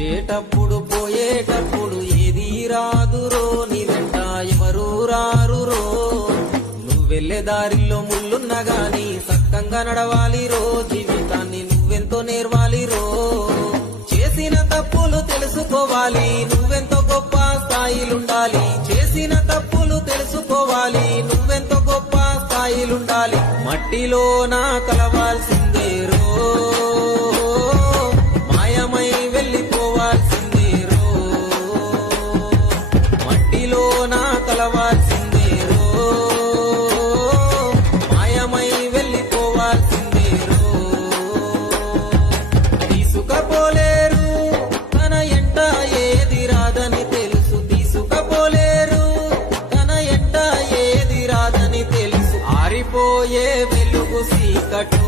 వచ్చేటప్పుడు పోయేటప్పుడు ఏది రాదురో, నీ వెంట ఎవరు రారురో. నువ్వెళ్ళే దారిలో ముళ్ళున్నా గాని సక్కంగా నడవాలి రో, జీవితాన్ని నువ్వెంతో నేర్వాలిరో. చేసిన తప్పులు తెలుసుకోవాలి, నువ్వెంతో గొప్ప స్థాయిలుండాలి. చేసిన తప్పులు తెలుసుకోవాలి, నువ్వెంతో గొప్ప స్థాయిలుండాలి. మట్టిలో నా కలవాల్సిందే రో, మాయమై వెళ్ళిపోవాల్సిందే రో. మట్టిలో నా కలవాల్సిందే రో, మాయమై వెళ్ళిపోవాల్సిందే రో. తీసుకపోలేరు తన ఎంట ఏది రాదని తెలుసు, తీసుకపోలేరు తన ఎంట ఏది రాదని తెలుసు. ఆరిపోయే వెలుగు సీకటో